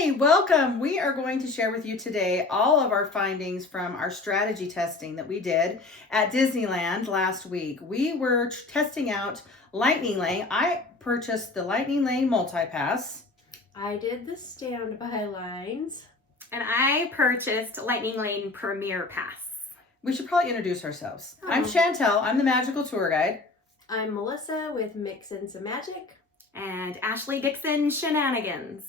Hey, welcome. We are going to share with you today all of our findings from our strategy testing that we did at Disneyland last week. We were testing out Lightning Lane. I purchased the Lightning Lane multi-pass. I did the standby lines. And I purchased Lightning Lane Premier Pass. We should probably introduce ourselves. I'm Chantel. I'm the magical tour guide. I'm Melissa with Mix and Some Magic. And Ashley Dixon Shenanigans.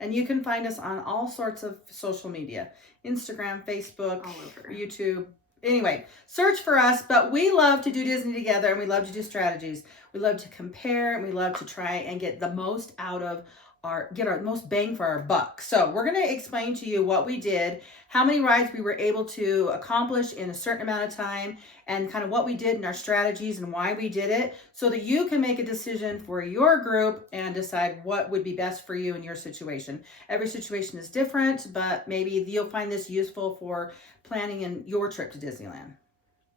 And you can find us on all sorts of social media. Instagram, Facebook, All over. YouTube. Anyway, search for us, but we love to do Disney together and we love to do strategies. We love to compare and we love to try and get the most out of get our most bang for our buck. So we're going to explain to you what we did, how many rides we were able to accomplish in a certain amount of time, and kind of what we did in our strategies and why we did it, so that you can make a decision for your group and decide what would be best for you in your situation. Every situation is different, but maybe you'll find this useful for planning in your trip to Disneyland.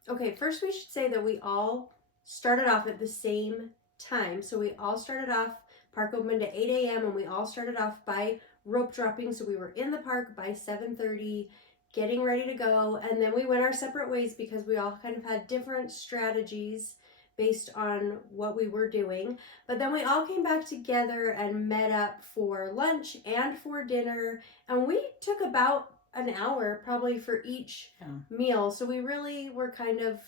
Okay, first we should say that we all started off at the same time. So we all started off, park opened at 8 a.m. and we all started off by rope dropping. So we were in the park by 7:30, getting ready to go. And then we went our separate ways because we all kind of had different strategies based on what we were doing. But then we all came back together and met up for lunch and for dinner. And we took about an hour probably for each meal. So we really were kind of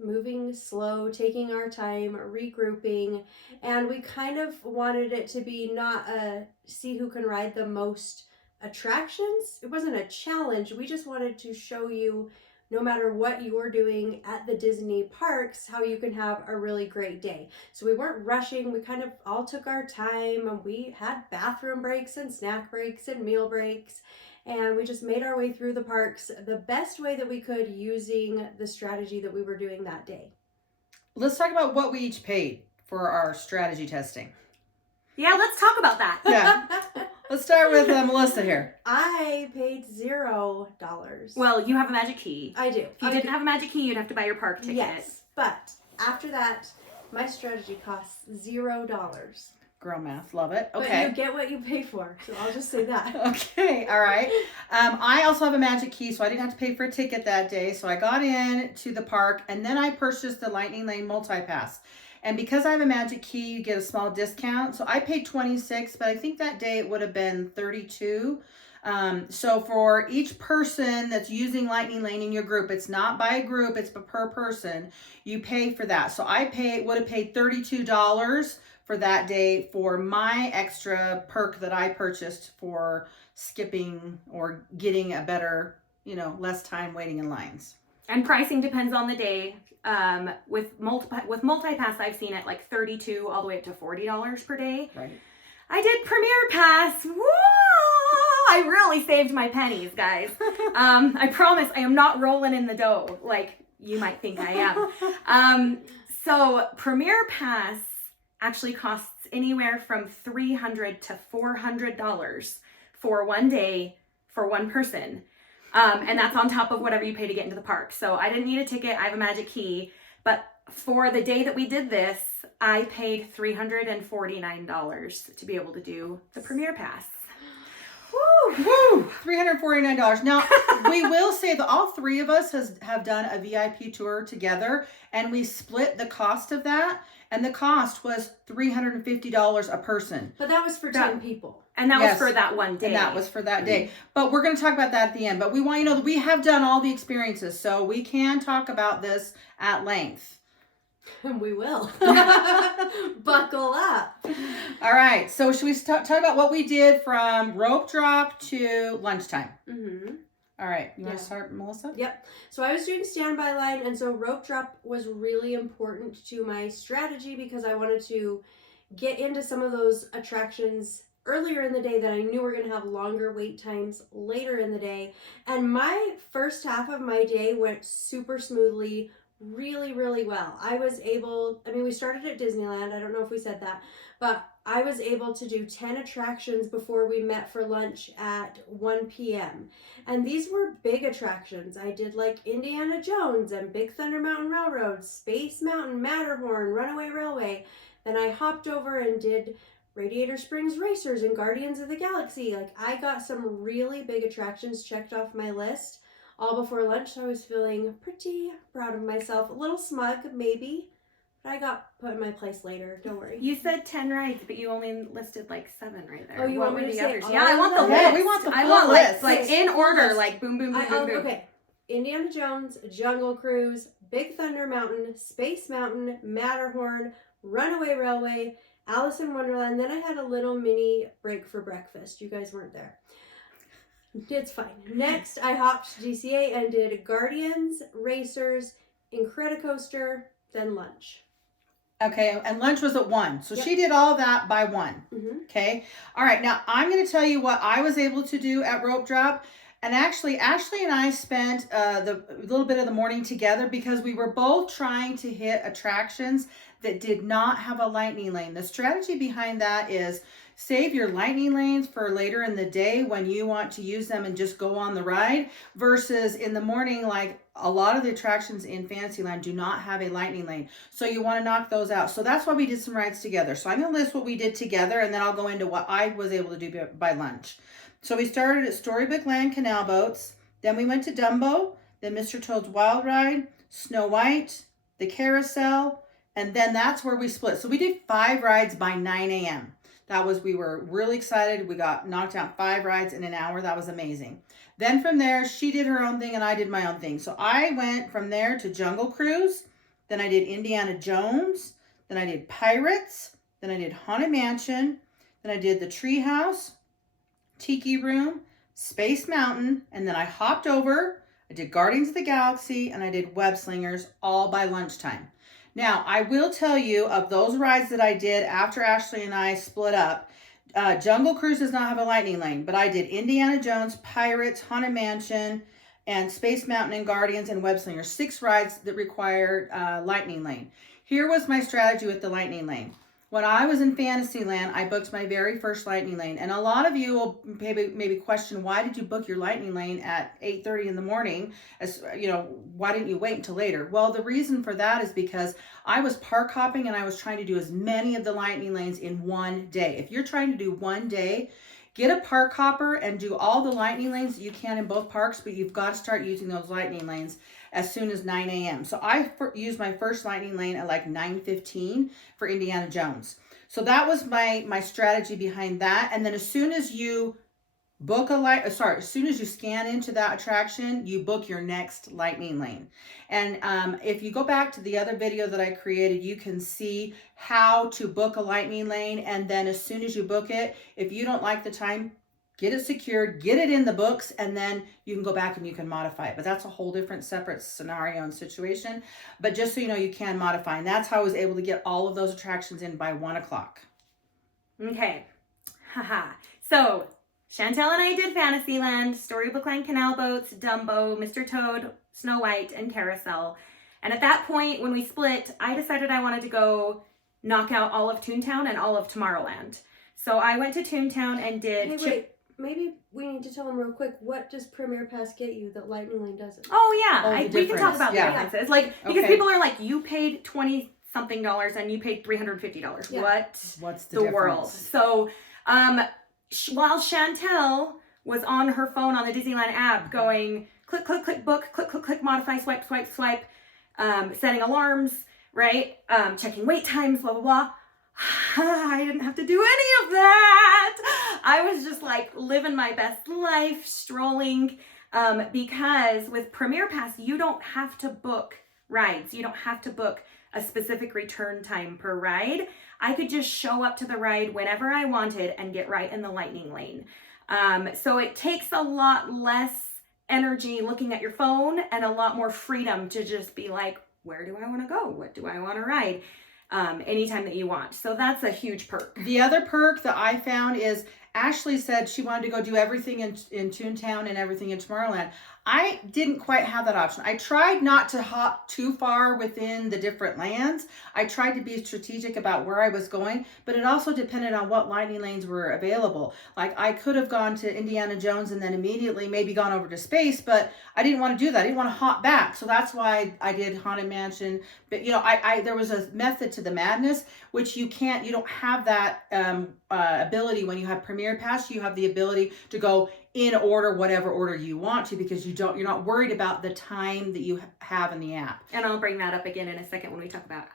moving slow, taking our time, regrouping, and we kind of wanted it to be not a see who can ride the most attractions. It wasn't a challenge. We just wanted to show you, no matter what you're doing at the Disney parks, how you can have a really great day. So we weren't rushing. We kind of all took our time, and we had bathroom breaks and snack breaks and meal breaks. And we just made our way through the parks the best way that we could using the strategy that we were doing that day. Let's talk about what we each paid for our strategy testing. Yeah, let's talk about that. Yeah. Let's start with Melissa here. I paid $0. Well, you have a magic key. I do. If you didn't have a magic key, you'd have to buy your park ticket. Yes, but after that, my strategy costs $0. Girl math, love it. Okay. But you get what you pay for, so I'll just say that. Okay, all right. I also have a magic key, so I didn't have to pay for a ticket that day. So I got in to the park, and then I purchased the Lightning Lane multi-pass. And because I have a magic key, you get a small discount. So I paid $26, but I think that day it would have been $32. So for each person that's using Lightning Lane in your group, it's not by group, it's per person, you pay for that. So I would have paid $32 for that day for my extra perk that I purchased for skipping or getting a better, less time waiting in lines. And pricing depends on the day. With multi-pass, I've seen it like $32 all the way up to $40 per day. Right. I did Premier Pass. Woo! I really saved my pennies, guys. I promise I am not rolling in the dough like you might think I am. So Premier Pass actually costs anywhere from $300 to $400 for one day for one person. And that's on top of whatever you pay to get into the park. So I didn't need a ticket. I have a magic key. But for the day that we did this, I paid $349 to be able to do the Premier Pass. Woo! $349. Now, we will say that all three of us have done a VIP tour together, and we split the cost of that, and the cost was $350 a person. But that was for 10 people. And that was for that one day. And that was for that day. But we're going to talk about that at the end. But we want you to know that we have done all the experiences, so we can talk about this at length. And we will. Buckle up. All right. So should we talk about what we did from rope drop to lunchtime? Mm-hmm. All right. You want to start, Melissa? Yep. So I was doing standby line, and so rope drop was really important to my strategy because I wanted to get into some of those attractions earlier in the day that I knew were going to have longer wait times later in the day. And my first half of my day went super smoothly, really, really well. We started at Disneyland. I don't know if we said that, but I was able to do 10 attractions before we met for lunch at 1 p.m. And these were big attractions. I did like Indiana Jones and Big Thunder Mountain Railroad, Space Mountain, Matterhorn, Runaway Railway. Then I hopped over and did Radiator Springs Racers and Guardians of the Galaxy. Like, I got some really big attractions checked off my list all before lunch. So I was feeling pretty proud of myself. A little smug, maybe. But I got put in my place later. Don't worry. You said 10 rides, but you only listed like 7 right there. Oh, you what want were me to the say others? all Yeah, I want the of list. them? Yeah, we want the I full want list. like in Full order, list. like boom, boom, boom, boom, boom. Okay. Indiana Jones, Jungle Cruise, Big Thunder Mountain, Space Mountain, Matterhorn, Runaway Railway, Alice in Wonderland. Then I had a little mini break for breakfast. You guys weren't there. It's fine. Next, I hopped to GCA and did Guardians, Racers, Incredicoaster, then lunch. Okay, and lunch was at 1. So Yep. she did all that by 1. Mm-hmm. Okay. All right. Now I'm going to tell you what I was able to do at Rope Drop. And actually, Ashley and I spent the little bit of the morning together because we were both trying to hit attractions that did not have a lightning lane. The strategy behind that is save your lightning lanes for later in the day when you want to use them and just go on the ride versus in the morning, like a lot of the attractions in Fantasyland do not have a lightning lane. So you want to knock those out. So that's why we did some rides together. So I'm going to list what we did together and then I'll go into what I was able to do by lunch. So we started at Storybook Land Canal Boats. Then we went to Dumbo, then Mr. Toad's Wild Ride, Snow White, the Carousel, and then that's where we split. So we did 5 rides by 9 a.m. We were really excited. We got knocked out 5 rides in an hour. That was amazing. Then from there, she did her own thing and I did my own thing. So I went from there to Jungle Cruise. Then I did Indiana Jones. Then I did Pirates. Then I did Haunted Mansion. Then I did the Treehouse, Tiki Room, Space Mountain. And then I hopped over. I did Guardians of the Galaxy and I did Web Slingers all by lunchtime. Now, I will tell you of those rides that I did after Ashley and I split up, Jungle Cruise does not have a lightning lane, but I did Indiana Jones, Pirates, Haunted Mansion, and Space Mountain and Guardians and Web Slingers. 6 rides that required lightning lane. Here was my strategy with the lightning lane. When I was in Fantasyland, I booked my very first lightning lane. And a lot of you will maybe question, why did you book your lightning lane at 8:30 in the morning? Why didn't you wait until later? Well, the reason for that is because I was park hopping and I was trying to do as many of the lightning lanes in one day. If you're trying to do one day, get a park hopper and do all the lightning lanes that you can in both parks, but you've got to start using those lightning lanes as soon as 9 a.m. So I used my first lightning lane at like 9:15 for Indiana Jones. So that was my strategy behind that. And then as soon as you as soon as you scan into that attraction, you book your next lightning lane. And if you go back to the other video that I created, you can see how to book a lightning lane. And then as soon as you book it, if you don't like the time, get it secured, get it in the books, and then you can go back and you can modify it. But that's a whole different separate scenario and situation. But just so you know, you can modify. And that's how I was able to get all of those attractions in by 1 o'clock. Okay. Haha. So Chantel and I did Fantasyland, Storybook Land Canal Boats, Dumbo, Mr. Toad, Snow White, and Carousel. And at that point, when we split, I decided I wanted to go knock out all of Toontown and all of Tomorrowland. So I went to Toontown and did... Hey, wait. Maybe we need to tell them real quick, what does Premier Pass get you that Lightning Lane doesn't? Oh, yeah. Oh, We can talk about the yeah. differences. Like, because Okay. people are like, you paid $20-something and you paid $350. Yeah. What's the world? So, while Chantel was on her phone on the Disneyland app going, click, click, click, book, click, click, click, modify, swipe, swipe, swipe, setting alarms, right? Checking wait times, blah, blah, blah. I didn't have to do any of that. I was just like living my best life, strolling, because with Premier Pass, you don't have to book rides. You don't have to book a specific return time per ride. I could just show up to the ride whenever I wanted and get right in the lightning lane. So it takes a lot less energy looking at your phone and a lot more freedom to just be like, where do I want to go? What do I want to ride? Anytime that you want. So that's a huge perk. The other perk that I found is Ashley said she wanted to go do everything in Toontown and everything in Tomorrowland. I didn't quite have that option. I tried not to hop too far within the different lands. I tried to be strategic about where I was going, but it also depended on what lightning lanes were available. Like I could have gone to Indiana Jones and then immediately maybe gone over to space, but I didn't want to do that. I didn't want to hop back. So that's why I did Haunted Mansion. But you know, I there was a method to the madness, which you don't have that ability when you have Premier Pass. You have the ability to go in order, whatever order you want to, because you're not worried about the time that you have in the app. And I'll bring that up again in a second when we talk about,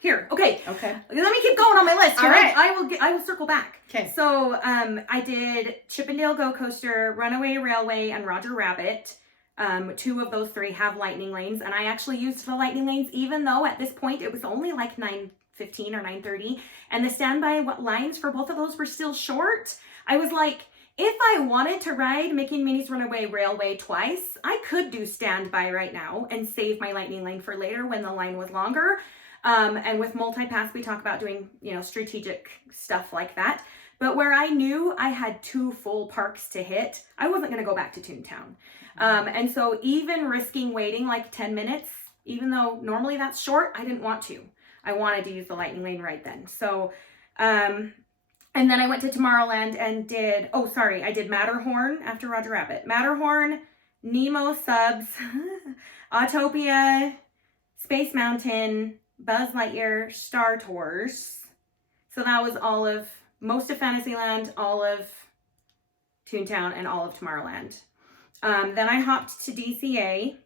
here. Okay. Let me keep going on my list. All right. I will circle back. Okay. So, I did Chippendale Go Coaster, Runaway Railway, and Roger Rabbit. 2 of those 3 have lightning lanes, and I actually used the lightning lanes, even though at this point it was only like 9:15 or 9:30, and the standby lines for both of those were still short. I was like, if I wanted to ride Mickey and Minnie's Runaway Railway twice, I could do standby right now and save my lightning lane for later when the line was longer. And with multi-pass, we talk about doing, strategic stuff like that. But where I knew I had 2 full parks to hit, I wasn't going to go back to Toontown. And so even risking waiting like 10 minutes, even though normally that's short, I didn't want to. I wanted to use the lightning lane right then. So, and then I went to Tomorrowland and I did Matterhorn after Roger Rabbit. Matterhorn, Nemo Subs, Autopia, Space Mountain, Buzz Lightyear, Star Tours. So that was most of Fantasyland, all of Toontown, and all of Tomorrowland. Then I hopped to DCA.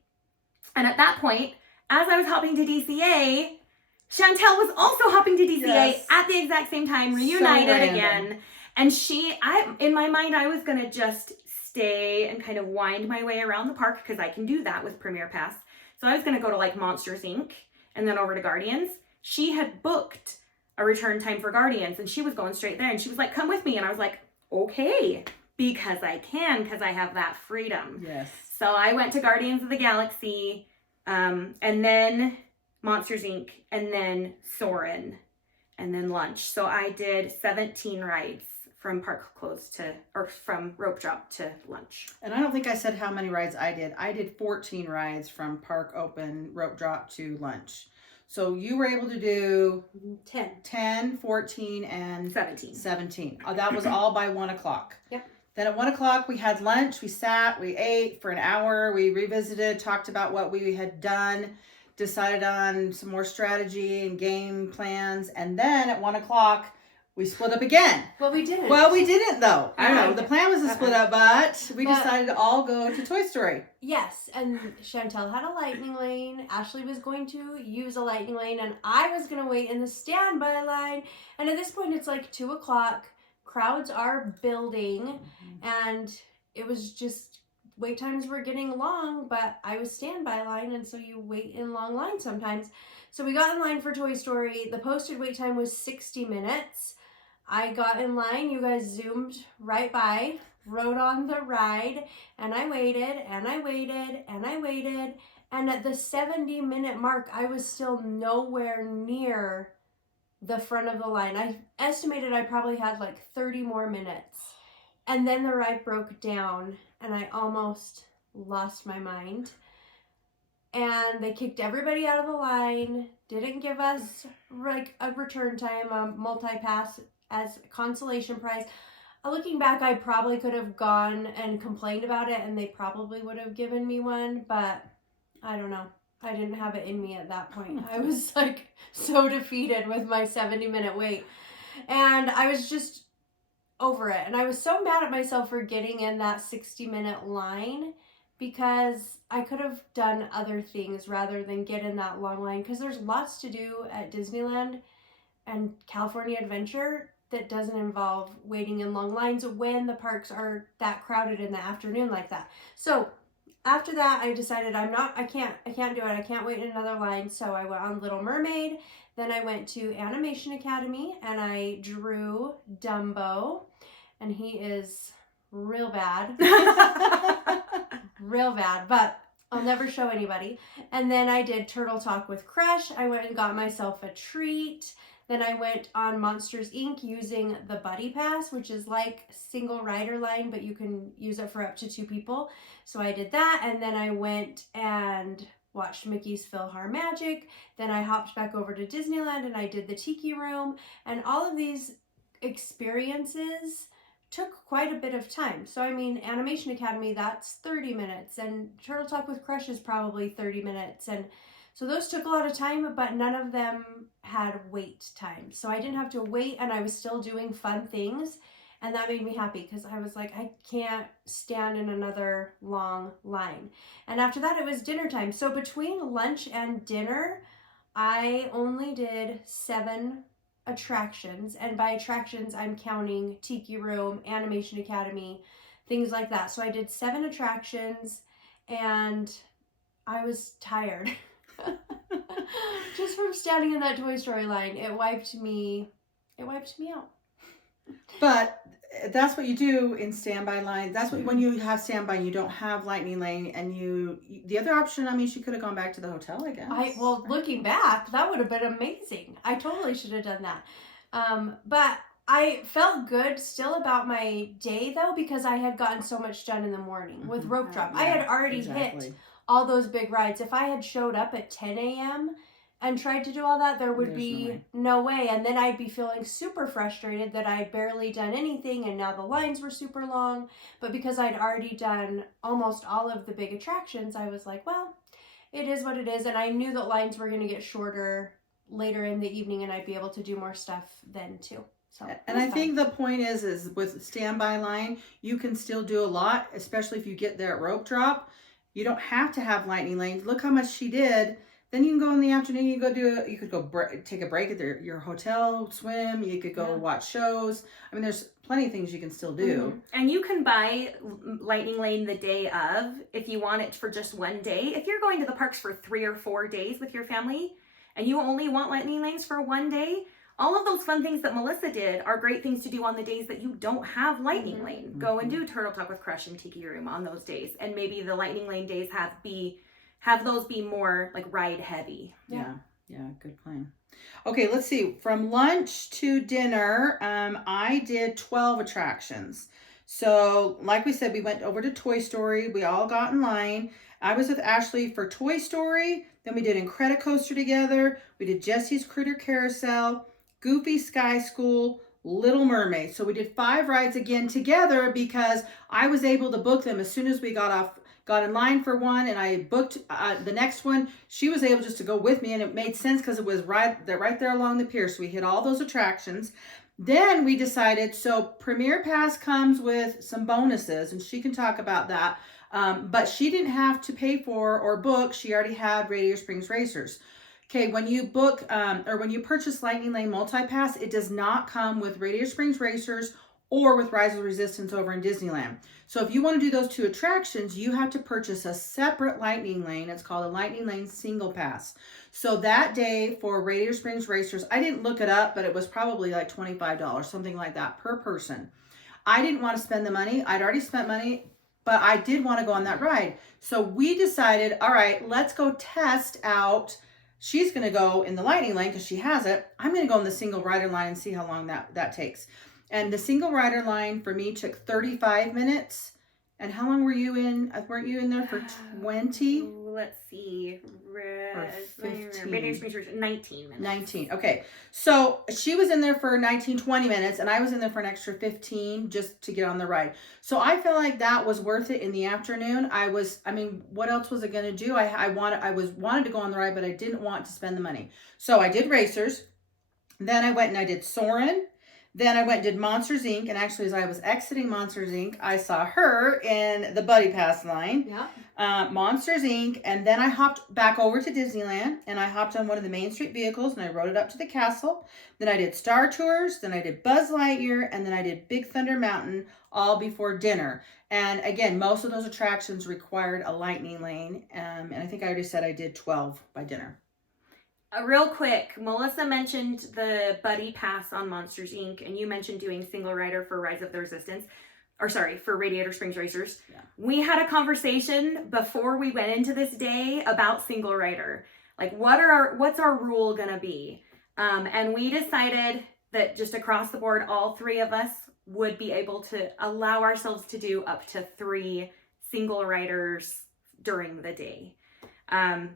And at that point, as I was hopping to DCA, Chantel was also hopping to DCA at the exact same time, reunited again. And in my mind, I was going to just stay and kind of wind my way around the park because I can do that with Premier Pass. So I was going to go to like Monsters, Inc. and then over to Guardians. She had booked a return time for Guardians and she was going straight there. And she was like, come with me. And I was like, okay, because I have that freedom. Yes. So I went to Guardians of the Galaxy, and then Monsters, Inc., and then Soarin', and then lunch. So I did 17 rides from from rope drop to lunch. And I don't think I said how many rides I did. I did 14 rides from park open, rope drop to lunch. So you were able to do 10, 14, and 17. That was all by 1 o'clock. Yep. Then at 1 o'clock, we had lunch. We sat, we ate for an hour. We revisited, talked about what we had done, decided on some more strategy and game plans. And then at 1 o'clock, we split up again. Well, we didn't. Though. I know. The plan was to split up, but we decided to all go to Toy Story. Yes, and Chantel had a lightning lane. Ashley was going to use a lightning lane, and I was going to wait in the standby line. And at this point, it's like 2 o'clock. Crowds are building, and it was just wait times were getting long, but I was standby line, and so you wait in long lines sometimes. So we got in line for Toy Story. The posted wait time was 60 minutes. I got in line. You guys zoomed right by, rode on the ride, and I waited, and I waited, and I waited. And at the 70-minute mark, I was still nowhere near the front of the line. I estimated I probably had like 30 more minutes. And then the ride broke down, and I almost lost my mind. And they kicked everybody out of the line, didn't give us like a return time, a multi-pass as consolation prize. Looking back, I probably could have gone and complained about it, and they probably would have given me one, but I don't know. I didn't have it in me at that point. I was like so defeated with my 70-minute wait. And I was just over it. And I was so mad at myself for getting in that 60-minute line, because I could have done other things rather than get in that long line, because there's lots to do at Disneyland and California Adventure that doesn't involve waiting in long lines when the parks are that crowded in the afternoon like that. So after that, I decided I can't do it. I can't wait in another line. So I went on Little Mermaid. Then I went to Animation Academy and I drew Dumbo, and he is real bad. Real bad, but I'll never show anybody. And then I did Turtle Talk with Crush. I went and got myself a treat. Then I went on Monsters Inc. using the Buddy Pass, which is like single rider line, but you can use it for up to 2 people. So I did that, and then I went and watched Mickey's PhilharMagic. Then I hopped back over to Disneyland and I did the Tiki Room, and all of these experiences took quite a bit of time. So I mean, Animation Academy, that's 30 minutes, and Turtle Talk with Crush is probably 30 minutes, and so those took a lot of time, but none of them had wait time. So I didn't have to wait, and I was still doing fun things, and that made me happy because I was like, I can't stand in another long line. And after that, it was dinner time. So between lunch and dinner, I only did 7 attractions, and by attractions, I'm counting Tiki Room, Animation Academy, things like that. So I did 7 attractions, and I was tired. Just from standing in that Toy Story line, it wiped me out. But that's what you do in standby line. That's what when you have standby, you don't have lightning lane, and the other option. I mean, she could have gone back to the hotel, I guess. Looking back, that would have been amazing. I totally should have done that. But I felt good still about my day though, because I had gotten so much done in the morning with rope drop. Yeah, I had already hit all those big rides. If I had showed up at 10 a.m. and tried to do all that, there would be no way. And then I'd be feeling super frustrated that I'd barely done anything, and now the lines were super long. But because I'd already done almost all of the big attractions, I was like, well, it is what it is. And I knew that lines were going to get shorter later in the evening, and I'd be able to do more stuff then too. So, and I think the point is with standby line, you can still do a lot, especially if you get there at rope drop. You don't have to have lightning lanes. Look how much she did. Then you can go in the afternoon. You could go take a break at your hotel, swim. You could go watch shows. I mean, there's plenty of things you can still do. Mm-hmm. And you can buy lightning lane the day of if you want it for just one day. If you're going to the parks for 3 or 4 days with your family, and you only want lightning lanes for one day, all of those fun things that Melissa did are great things to do on the days that you don't have lightning lane. Go and do Turtle Talk with Crush and Tiki Room on those days, and maybe the lightning lane days have those be more like ride heavy. Yeah, good plan. Okay, let's see. From lunch to dinner, I did 12 attractions. So, like we said, we went over to Toy Story. We all got in line. I was with Ashley for Toy Story. Then we did Incredicoaster together. We did Jesse's Critter Carousel, Goofy Sky School, Little Mermaid. So we did 5 rides again together because I was able to book them as soon as we got in line for one, and I booked the next one. She was able just to go with me, and it made sense because it was right there along the pier. So we hit all those attractions. Then we decided, so Premier Pass comes with some bonuses, and she can talk about that. But she didn't have to pay for or book. She already had Radiator Springs Racers. Okay, when you book or when you purchase Lightning Lane Multi-Pass, it does not come with Radiator Springs Racers or with Rise of Resistance over in Disneyland. So if you want to do those 2 attractions, you have to purchase a separate Lightning Lane. It's called a Lightning Lane Single Pass. So that day for Radiator Springs Racers, I didn't look it up, but it was probably like $25, something like that per person. I didn't want to spend the money. I'd already spent money, but I did want to go on that ride. So we decided, all right, let's go test out. She's going to go in the Lightning Lane because she has it. I'm going to go in the single rider line and see how long that takes. And the single rider line for me took 35 minutes. And how long were you in? Weren't you in there for 20? Let's see. Or 15. 19 minutes. 19. Okay. So she was in there for 20 minutes, and I was in there for an extra 15 just to get on the ride. So I feel like that was worth it in the afternoon. What else was I going to do? I wanted to go on the ride, but I didn't want to spend the money. So I did Racers. Then I went and I did Soarin'. Then I went and did Monsters Inc. And actually, as I was exiting Monsters Inc., I saw her in the Buddy Pass line. Yeah. Monsters Inc. And then I hopped back over to Disneyland, and I hopped on one of the Main Street vehicles, and I rode it up to the castle. Then I did Star Tours. Then I did Buzz Lightyear. And then I did Big Thunder Mountain all before dinner. And again, most of those attractions required a lightning lane. And I think I already said I did 12 by dinner. Real quick, Melissa mentioned the Buddy Pass on Monsters Inc. and you mentioned doing single rider for Rise of the Resistance. For Radiator Springs Racers. Yeah. We had a conversation before we went into this day about single rider. Like, what's our rule gonna be? And we decided that just across the board, all three of us would be able to allow ourselves to do up to 3 single riders during the day.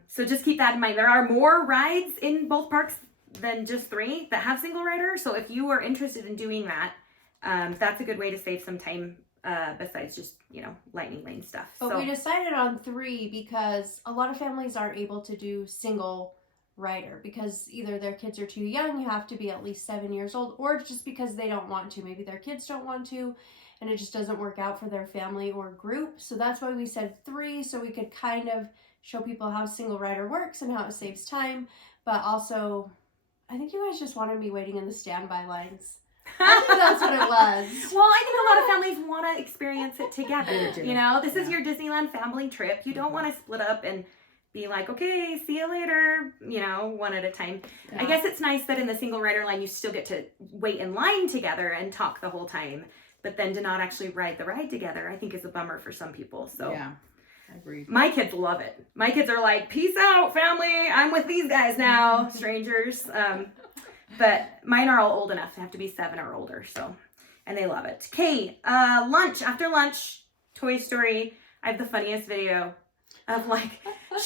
So just keep that in mind. There are more rides in both parks than just 3 that have single riders. So if you are interested in doing that, that's a good way to save some time besides just, lightning lane stuff. But we decided on 3 because a lot of families aren't able to do single rider because either their kids are too young, you have to be at least 7 years old, or just because they don't want to. Maybe their kids don't want to, and it just doesn't work out for their family or group. So that's why we said 3, so we could kind of show people how single rider works and how it saves time. But also, I think you guys just wanted me waiting in the standby lines. I think that's what it was. Well, I think a lot of families want to experience it together. This is Yeah. your Disneyland family trip. You don't want to split up and be like, okay, see you later, one at a time. Yeah. I guess it's nice that in the single rider line, you still get to wait in line together and talk the whole time. But then to not actually ride the ride together, I think is a bummer for some people. So Yeah, I agree. My kids love it. My kids are like, peace out, family. I'm with these guys now, strangers. But mine are all old enough. They have to be 7 or older. And they love it. Okay, lunch. After lunch, Toy Story. I have the funniest video of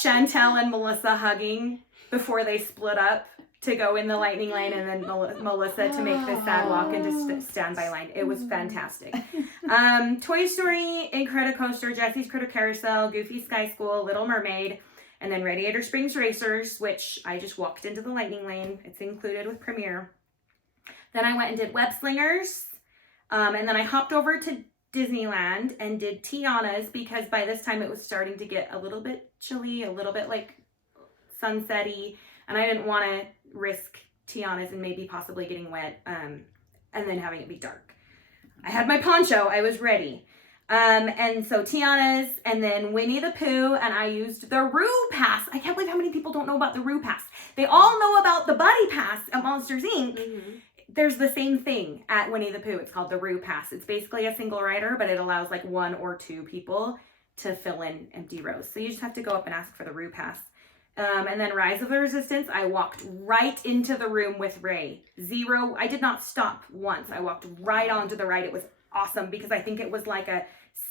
Chantel and Melissa hugging before they split up to go in the lightning lane, and then Melissa to make the sad walk into standby line. It was fantastic. Toy Story, Incredicoaster, Jesse's Critter Carousel, Goofy Sky School, Little Mermaid, and then Radiator Springs Racers, which I just walked into the lightning lane. It's included with Premier. Then I went and did Web Slingers, and then I hopped over to Disneyland and did Tiana's because by this time it was starting to get a little bit chilly, a little bit sunsetty, and I didn't want to risk Tiana's and maybe possibly getting wet and then having it be dark. I had my poncho, I was ready. And so Tiana's and then Winnie the Pooh, and I used the Roo Pass. I can't believe how many people don't know about the Roo Pass. They all know about the Buddy Pass at Monsters Inc. Mm-hmm. There's the same thing at Winnie the Pooh. It's called the Roo Pass. It's basically a single rider, but it allows 1 or 2 people to fill in empty rows. So you just have to go up and ask for the Roo Pass. And then Rise of the Resistance, I walked right into the room with Ray. I did not stop once. I walked right onto the ride. It was awesome because I think it was a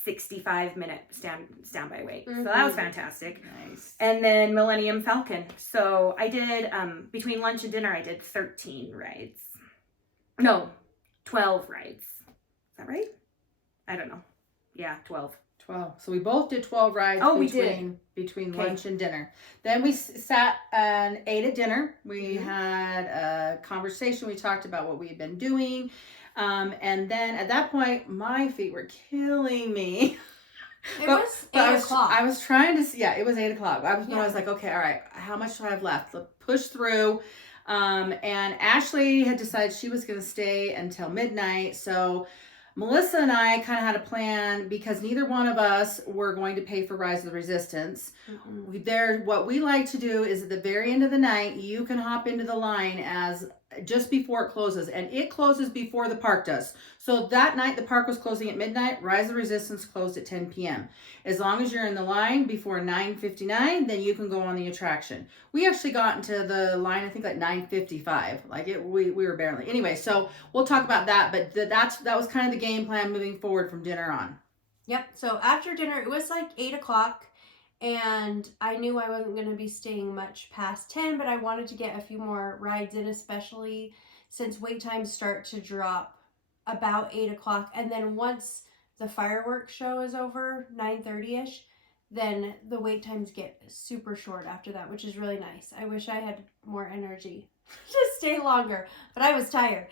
65-minute standby wait. Mm-hmm. So that was fantastic. Nice. And then Millennium Falcon. So I did, between lunch and dinner, I did 13 rides. No, 12 rides. Is that right? I don't know. Yeah, 12. 12. So we both did 12 rides between Okay. lunch and dinner. Then we sat and ate at dinner. We had a conversation. We talked about what we had been doing. And then at that point, my feet were killing me. It was 8 o'clock. I was trying to see, it was 8 o'clock. I was Yeah. like, okay, all right, how much do I have left? Let's push through. And Ashley had decided she was going to stay until midnight. So Melissa and I kind of had a plan because neither one of us were going to pay for Rise of the Resistance. Mm-mm. What we like to do is at the very end of the night, you can hop into the line as just before it closes, and it closes before the park does. So that night, the park was closing at midnight. Rise of the Resistance closed at 10 p.m. As long as you're in the line before 9:59, then you can go on the attraction. We actually got into the line, I think 9:55. We were barely. Anyway, so we'll talk about that, but that was kind of the game plan moving forward from dinner on. Yep. So after dinner, it was 8 o'clock, and I knew I wasn't going to be staying much past 10, but I wanted to get a few more rides in, especially since wait times start to drop about 8 o'clock. And then once the fireworks show is over, 9:30ish, then the wait times get super short after that, which is really nice. I wish I had more energy to stay longer, but I was tired.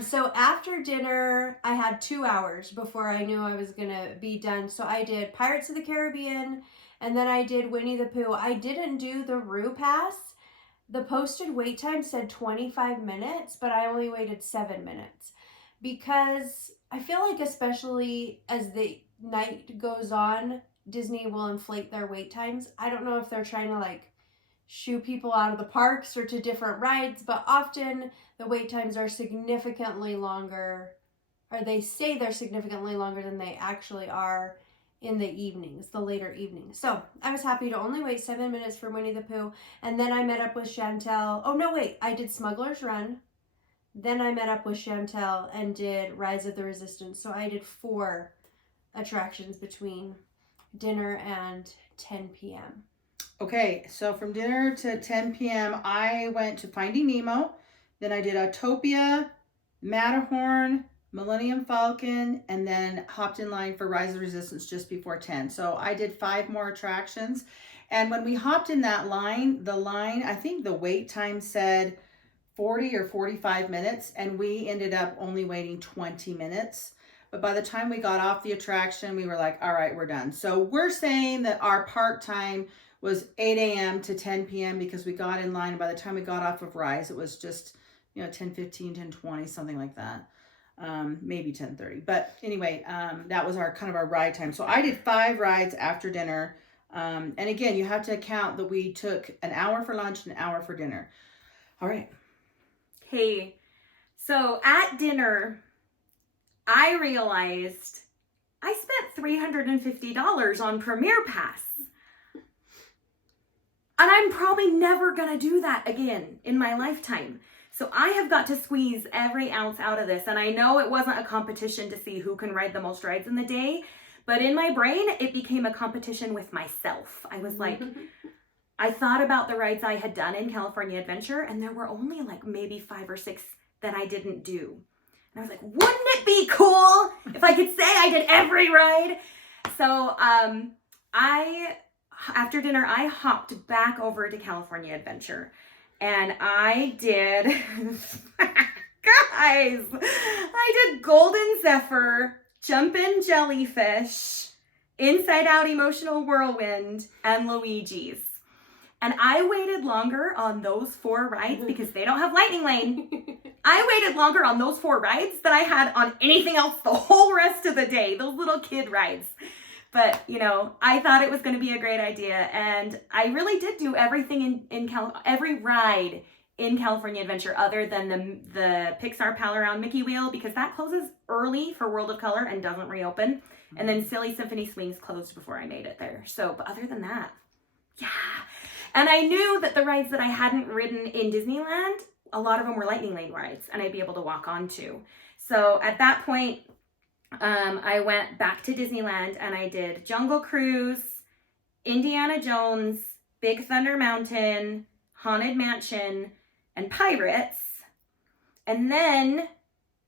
So after dinner, I had 2 hours before I knew I was going to be done. So I did Pirates of the Caribbean, and then I did Winnie the Pooh. I didn't do the Roo Pass. The posted wait time said 25 minutes, but I only waited 7 minutes because I feel like especially as the night goes on, Disney will inflate their wait times. I don't know if they're trying to shoo people out of the parks or to different rides, but often the wait times are significantly longer, or they say they're significantly longer than they actually are. in the evenings, the later evenings. So I was happy to only wait 7 minutes for Winnie the Pooh. And then I met up with Chantel. Oh, no, wait. I did Smuggler's Run. Then I met up with Chantel and did Rise of the Resistance. So I did 4 attractions between dinner and 10 p.m. Okay, so from dinner to 10 p.m., I went to Finding Nemo. Then I did Autopia, Matterhorn, Millennium Falcon, and then hopped in line for Rise of the Resistance just before 10. So I did 5 more attractions. And when we hopped in that line, I think the wait time said 40 or 45 minutes, and we ended up only waiting 20 minutes. But by the time we got off the attraction, we were like, all right, we're done. So we're saying that our park time was 8 a.m. to 10 p.m. because we got in line. And by the time we got off of Rise, it was just, 10:15, 10:20, something like that. Maybe 10:30. But anyway, that was our ride time. So I did 5 rides after dinner. And again, you have to account that we took an hour for lunch and an hour for dinner. All right. Hey, so at dinner, I realized I spent $350 on Premier Pass. And I'm probably never going to do that again in my lifetime. So I have got to squeeze every ounce out of this. And I know it wasn't a competition to see who can ride the most rides in the day, but in my brain, it became a competition with myself. I was like, I thought about the rides I had done in California Adventure, and there were only like maybe 5 or 6 that I didn't do. And I was like, wouldn't it be cool if I could say I did every ride? So after dinner, I hopped back over to California Adventure. And I did, guys, I did Golden Zephyr, Jumpin' Jellyfish, Inside Out Emotional Whirlwind, and Luigi's. And I waited longer on those 4 rides because they don't have Lightning Lane. I waited longer on those 4 rides than I had on anything else the whole rest of the day, those little kid rides. But, I thought it was going to be a great idea. And I really did do everything every ride in California Adventure other than the Pixar Pal Around Mickey Wheel, because that closes early for World of Color and doesn't reopen. And then Silly Symphony Swings closed before I made it there. So, but other than that, yeah. And I knew that the rides that I hadn't ridden in Disneyland, a lot of them were Lightning Lane rides, and I'd be able to walk on to. So at that point, I went back to Disneyland and I did Jungle Cruise, Indiana Jones, Big Thunder Mountain, Haunted Mansion, and Pirates. And then,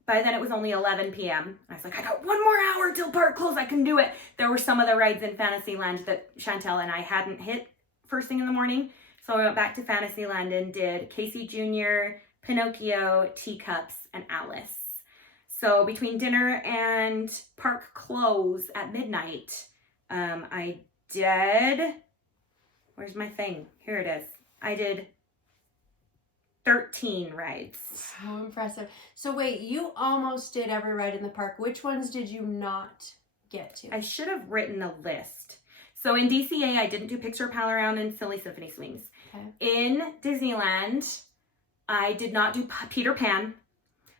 by then it was only 11 p.m. I was like, I got 1 more hour till park close, I can do it. There were some of the rides in Fantasyland that Chantel and I hadn't hit first thing in the morning. So I went back to Fantasyland and did Casey Jr., Pinocchio, Teacups, and Alice. So between dinner and park close at midnight, I did, where's my thing? Here it is. I did 13 rides. So impressive. So wait, you almost did every ride in the park. Which ones did you not get to? I should have written a list. So in DCA, I didn't do Pixar Pal Around and Silly Symphony Swings. Okay. In Disneyland, I did not do Peter Pan,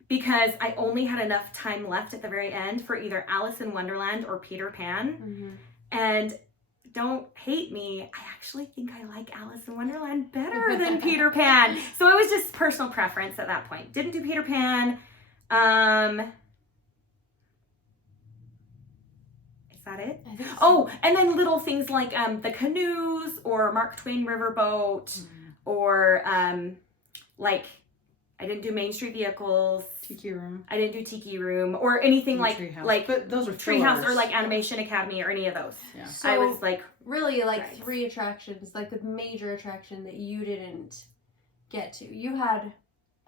because I only had enough time left at the very end for either Alice in Wonderland or Peter Pan. Mm-hmm. And don't hate me, I actually think I like Alice in Wonderland better than Peter Pan. So it was just personal preference at that point. Didn't do Peter Pan. Is that it? I think so. Oh, and then little things like the canoes or Mark Twain Riverboat, or like, I didn't do Main Street Vehicles. Tiki Room. I didn't do Tiki Room or anything like but those are Treehouse or like Animation Academy or any of those. Yeah. So I was like, really like rides. 3 attractions, like the major attraction that you didn't get to. You had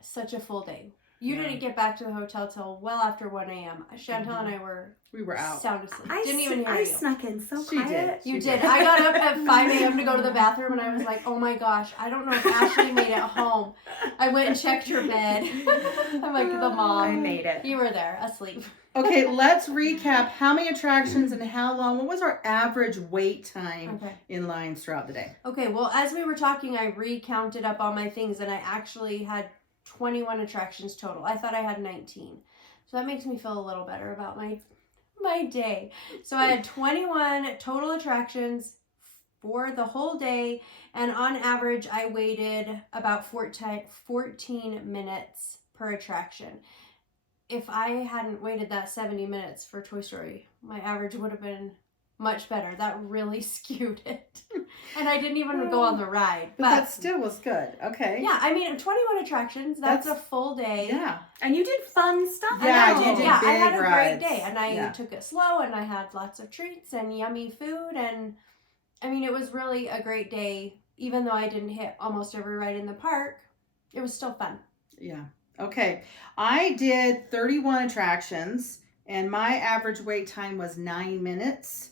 such a full day. You didn't get back to the hotel till well after 1 a.m. Chantel and I we were out. sound asleep. Didn't even hear I you. snuck in so She quiet. did. You did. I got up at 5 a.m. to go to the bathroom and I was like, oh my gosh, I don't know if Ashley made it home. I went and checked her bed. I'm like, the mom. I made it. You were there, asleep. Okay, let's recap how many attractions and how long. What was our average wait time in lines throughout the day? Okay, well, as we were talking, I recounted up all my things and I actually had 21 attractions total. I thought I had 19. So that makes me feel a little better about my day. So I had 21 total attractions for the whole day, and on average I waited about 14 minutes per attraction. If I hadn't waited that 70 minutes for Toy Story, my average would have been much better. That really skewed it. And I didn't even go on the ride. But that still was good. Okay. Yeah, I mean, 21 attractions, that's a full day. Yeah. And you did fun stuff. Yeah, you did Yeah, I big had a rides. great day, and I took it slow, and I had lots of treats and yummy food, and I mean, it was really a great day. Even though I didn't hit almost every ride in the park, it was still fun. Yeah. Okay. I did 31 attractions, and my average wait time was 9 minutes.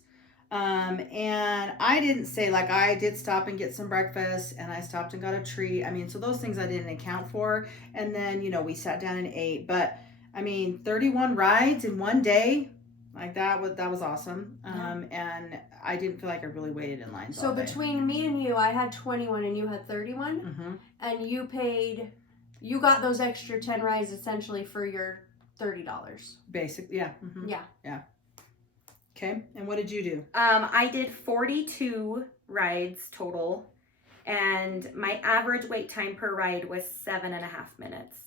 And I didn't say, like, I did stop and get some breakfast, and I stopped and got a treat. I mean, so those things I didn't account for. And then, we sat down and ate. But I mean, 31 rides in one day, like that was awesome. And I didn't feel like I really waited in line. So between me and you, I had 21 and you had 31. Mm-hmm. And you got those extra 10 rides essentially for your $30. Basically, yeah. Mm-hmm. Yeah. Okay, and what did you do? I did 42 rides total, and my average wait time per ride was 7.5 minutes.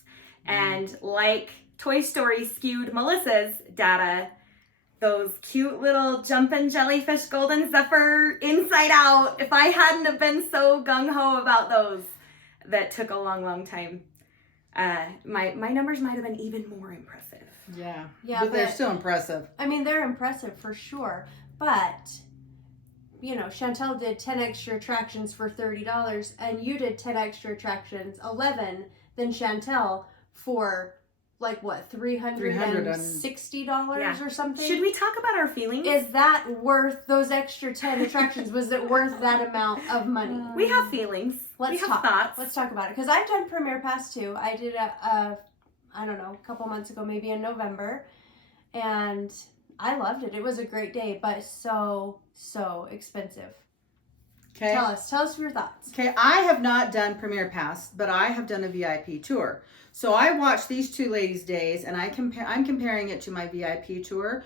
And like Toy Story skewed Melissa's data, those cute little jumpin' jellyfish golden zephyr inside out, if I hadn't have been so gung-ho about those, that took a long time, my numbers might have been even more impressive. Yeah, but they're still impressive. I mean, they're impressive for sure, but Chantel did 10 extra attractions for $30, and you did 10 extra attractions, 11, than Chantel for like what, $360 or something? Should we talk about our feelings? Is that worth those extra 10 attractions? Was it worth that amount of money? We have feelings. We have thoughts. Let's talk about it, because I've done Premier Pass too. I did a couple months ago, maybe in November, and I loved it. It was a great day, but so expensive. Okay. Tell us your thoughts. Okay, I have not done Premier Pass, but I have done a VIP tour. So I watched these two ladies' days, and I'm comparing it to my VIP tour.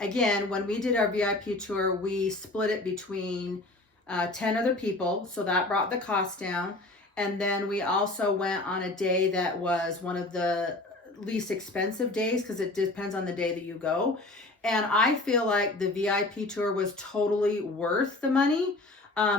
Again, when we did our VIP tour, we split it between 10 other people, so that brought the cost down. And then we also went on a day that was one of the least expensive days, because it depends on the day that you go. And I feel like the VIP tour was totally worth the money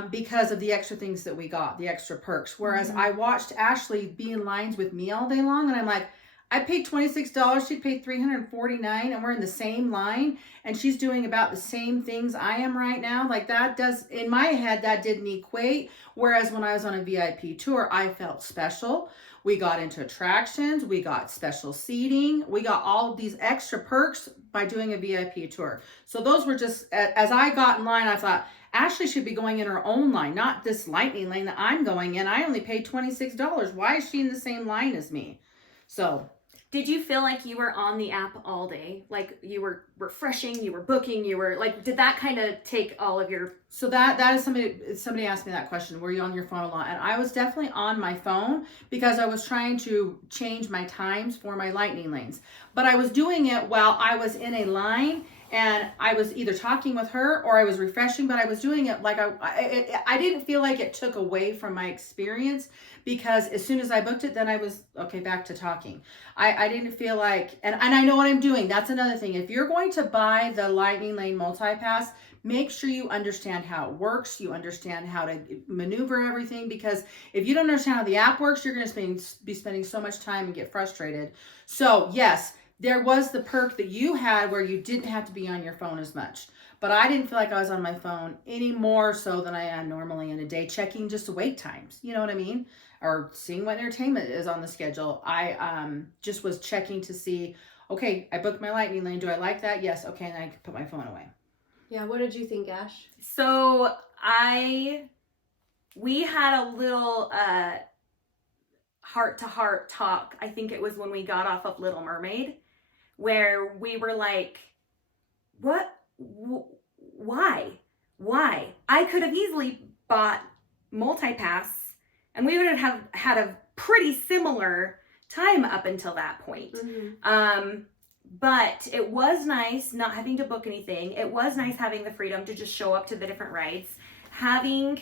because of the extra things that we got, the extra perks. Whereas I watched Ashley be in lines with me all day long, and I'm like, I paid $26, she paid $349, and we're in the same line, and she's doing about the same things I am right now. Like, that does, in my head, that didn't equate. Whereas when I was on a VIP tour, I felt special. We got into attractions, we got special seating, we got all of these extra perks by doing a VIP tour. So those were just, as I got in line, I thought, Ashley should be going in her own line, not this lightning lane that I'm going in. I only paid $26. Why is she in the same line as me? So, did you feel like you were on the app all day? Like you were refreshing, you were booking, you were like, did that kind of take all of your... So that is somebody asked me that question. Were you on your phone a lot? And I was definitely on my phone because I was trying to change my times for my lightning lanes. But I was doing it while I was in a line, and I was either talking with her or I was refreshing, but I was doing it like I didn't feel like it took away from my experience, because as soon as I booked it, then I was, okay, back to talking. I didn't feel like, and I know what I'm doing. That's another thing. If you're going to buy the Lightning Lane Multi-Pass, make sure you understand how it works. You understand how to maneuver everything, because if you don't understand how the app works, you're going to be spending so much time and get frustrated. So yes, there was the perk that you had where you didn't have to be on your phone as much. But I didn't feel like I was on my phone any more so than I am normally in a day, checking just the wait times. You know what I mean? Or seeing what entertainment is on the schedule. I just was checking to see, okay, I booked my lightning lane. Do I like that? Yes. Okay, and I can put my phone away. Yeah, what did you think, Ash? So we had a little heart-to-heart talk. I think it was when we got off of Little Mermaid, where we were like, what? Why? I could have easily bought multi-pass, and we would have had a pretty similar time up until that point. But it was nice not having to book anything. It was nice having the freedom to just show up to the different rides. Having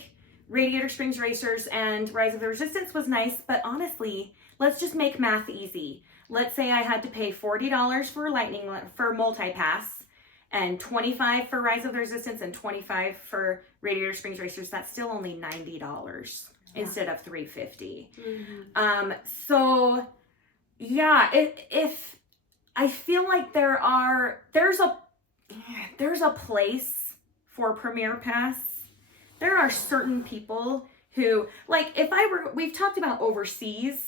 Radiator Springs Racers and Rise of the Resistance was nice, but honestly, let's just make math easy. Let's say I had to pay $40 for multi-pass and $25 for Rise of the Resistance and $25 for Radiator Springs Racers. That's still only $90 instead of $350. So yeah, if I feel like there's a place for Premier Pass. There are certain people who, like, we've talked about overseas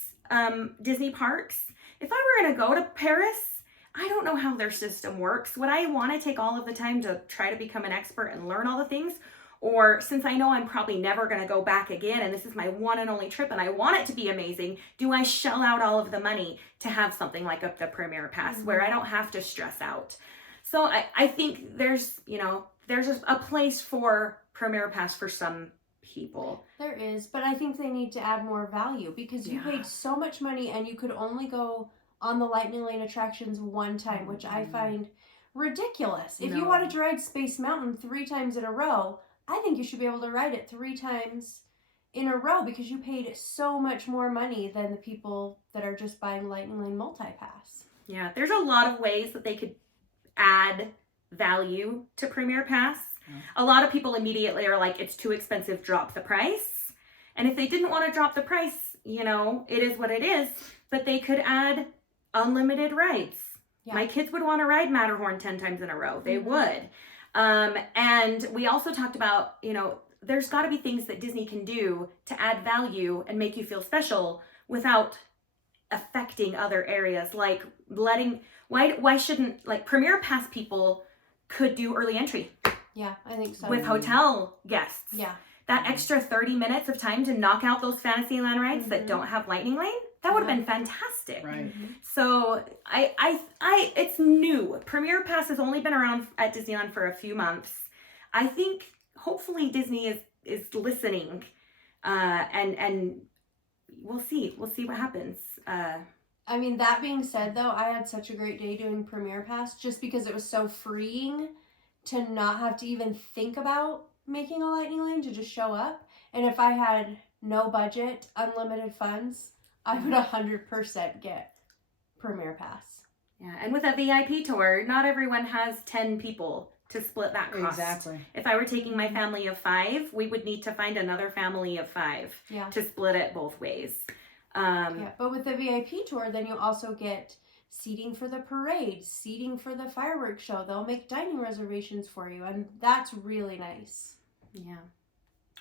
Disney parks. If I were going to go to Paris, I don't know how their system works. Would I want to take all of the time to try to become an expert and learn all the things? Or since I know I'm probably never going to go back again and this is my one and only trip and I want it to be amazing, do I shell out all of the money to have something like the Premier Pass where I don't have to stress out? So I think there's a place for Premier Pass for some people. There is, but I think they need to add more value because you paid so much money and you could only go on the Lightning Lane attractions one time, which I find ridiculous. If you wanted to ride Space Mountain 3 times in a row, I think you should be able to ride it 3 times in a row because you paid so much more money than the people that are just buying Lightning Lane multi-pass. Yeah, there's a lot of ways that they could add value to Premier Pass. A lot of people immediately are like, it's too expensive, drop the price. And if they didn't want to drop the price, it is what it is, but they could add unlimited rides. Yeah. My kids would want to ride Matterhorn 10 times in a row. They would. And we also talked about, there's got to be things that Disney can do to add value and make you feel special without affecting other areas. Like why shouldn't, like, Premier Pass people could do early entry. Yeah, I think so. With hotel guests. Yeah. That extra 30 minutes of time to knock out those Fantasyland rides that don't have Lightning Lane, that would have been fantastic. Right. So it's new. Premier Pass has only been around at Disneyland for a few months. I think hopefully Disney is listening, and we'll see what happens. I mean, that being said, though, I had such a great day doing Premier Pass just because it was so freeing to not have to even think about making a Lightning Lane, to just show up. And if I had no budget, unlimited funds, I would 100% get Premier Pass. Yeah, and with a VIP tour, not everyone has 10 people to split that cost. Exactly. If I were taking my family of 5, we would need to find another family of 5 to split it both ways. But with the VIP tour, then you also get seating for the parade, seating for the fireworks show. They'll make dining reservations for you, and that's really nice. Yeah.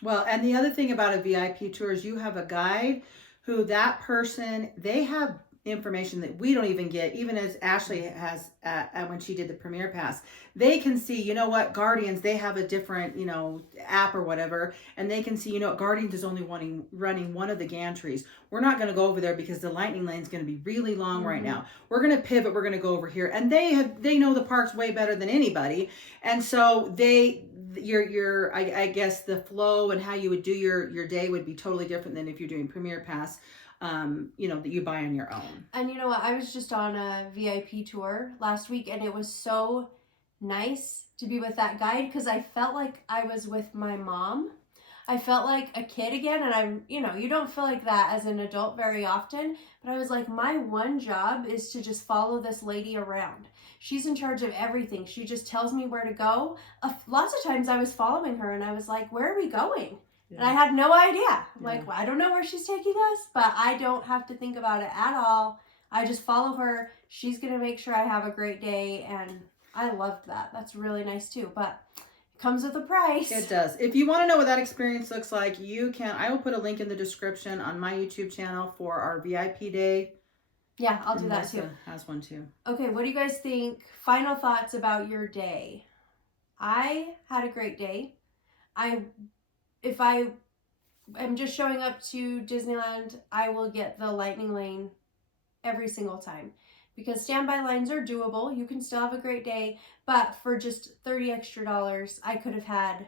Well, and the other thing about a VIP tour is you have a guide who that person, they have information that we don't even get, even as Ashley has when she did the Premier Pass. They can see, Guardians, they have a different, app or whatever, and they can see, Guardians is only running one of the gantries. We're not going to go over there because the Lightning Lane is going to be really long right now. We're going to pivot. We're going to go over here, and they know the parks way better than anybody, and so I guess the flow and how you would do your day would be totally different than if you're doing Premier Pass. That you buy on your own. And you know what? I was just on a VIP tour last week, and it was so nice to be with that guide because I felt like I was with my mom. I felt like a kid again, and you don't feel like that as an adult very often, but I was like, my one job is to just follow this lady around. She's in charge of everything. She just tells me where to go. Lots of times I was following her, and I was like, where are we going? And I had no idea. Well, I don't know where she's taking us, but I don't have to think about it at all. I just follow her. She's going to make sure I have a great day, and I loved that. That's really nice too, but it comes with a price. It does. If you want to know what that experience looks like, I will put a link in the description on my YouTube channel for our VIP day. Yeah, I'll do that too. Has one too. Okay, what do you guys think? Final thoughts about your day. I had a great day. If I am just showing up to Disneyland, I will get the Lightning Lane every single time because standby lines are doable. You can still have a great day, but for just $30 extra, I could have had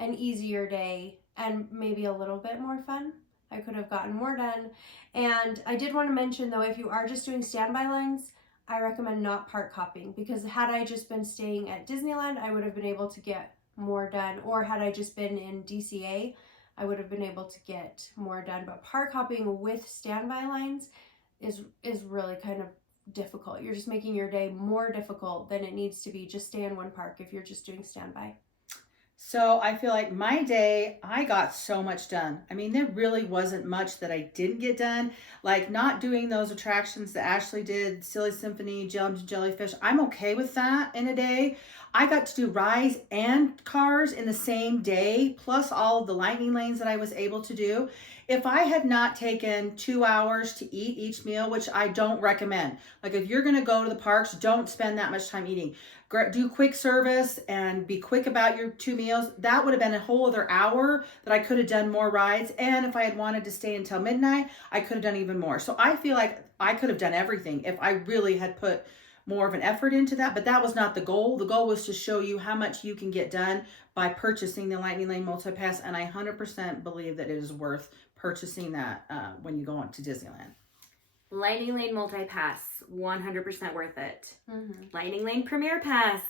an easier day and maybe a little bit more fun. I could have gotten more done. And I did want to mention, though, if you are just doing standby lines, I recommend not park hopping, because had I just been staying at Disneyland, I would have been able to get more done. Or had I just been in DCA, I would have been able to get more done. But park hopping with standby lines is really kind of difficult. You're just making your day more difficult than it needs to be. Just stay in one park if you're just doing standby. So I feel like my day, I got so much done. I mean, there really wasn't much that I didn't get done. Like not doing those attractions that Ashley did, Silly Symphony, Jellyfish. I'm okay with that in a day. I got to do rides and cars in the same day, plus all of the lightning lanes that I was able to do. If I had not taken 2 hours to eat each meal, which I don't recommend, like if you're going to go to the parks, don't spend that much time eating. Do quick service and be quick about your 2 meals. That would have been a whole other hour that I could have done more rides. And if I had wanted to stay until midnight, I could have done even more. So I feel like I could have done everything if I really had put more of an effort into that. But that was not the goal. The goal was to show you how much you can get done by purchasing the Lightning Lane Multi-Pass. And I 100% believe that it is worth purchasing that when you go on to Disneyland. Lightning Lane Multi-Pass, 100% worth it. Mm-hmm. Lightning Lane Premier Pass,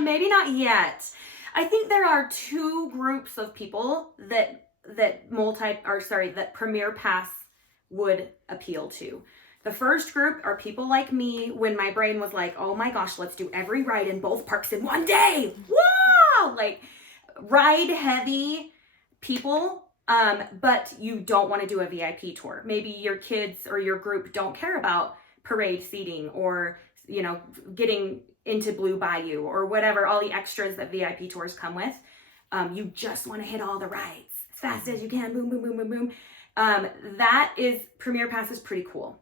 maybe not yet. I think there are 2 groups of people that Premier Pass would appeal to. The first group are people like me when my brain was like, oh my gosh, let's do every ride in both parks in one day. Wow! Like ride heavy people. But you don't want to do a VIP tour. Maybe your kids or your group don't care about parade seating or, getting into Blue Bayou or whatever, all the extras that VIP tours come with. You just want to hit all the rides as fast as you can. Boom, boom, boom, boom, boom. Premier Pass is pretty cool.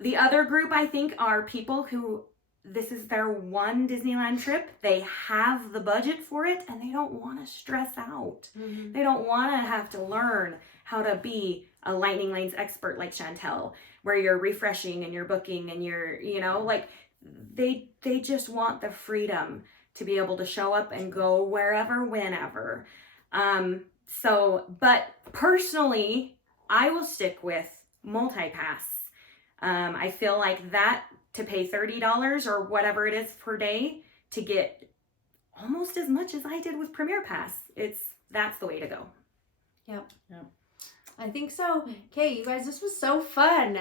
The other group, I think, are people who this is their one Disneyland trip. They have the budget for it and they don't want to stress out. Mm-hmm. They don't want to have to learn how to be a Lightning Lanes expert like Chantel, where you're refreshing and you're booking and you're, they just want the freedom to be able to show up and go wherever, whenever. But personally, I will stick with multi-pass. I feel like that to pay $30 or whatever it is per day to get almost as much as I did with Premier Pass. That's the way to go. Yep. I think so. Okay, you guys, this was so fun.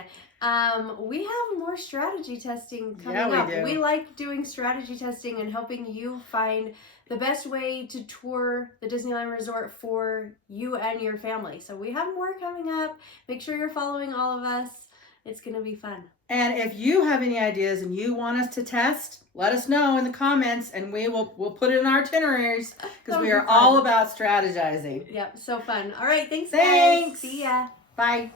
We have more strategy testing coming up. Do. We like doing strategy testing and helping you find the best way to tour the Disneyland Resort for you and your family. So we have more coming up. Make sure you're following all of us. It's going to be fun. And if you have any ideas and you want us to test, let us know in the comments and we'll put it in our itineraries because we are all about strategizing. Yep, so fun. All right, thanks. Thanks. Guys. See ya. Bye.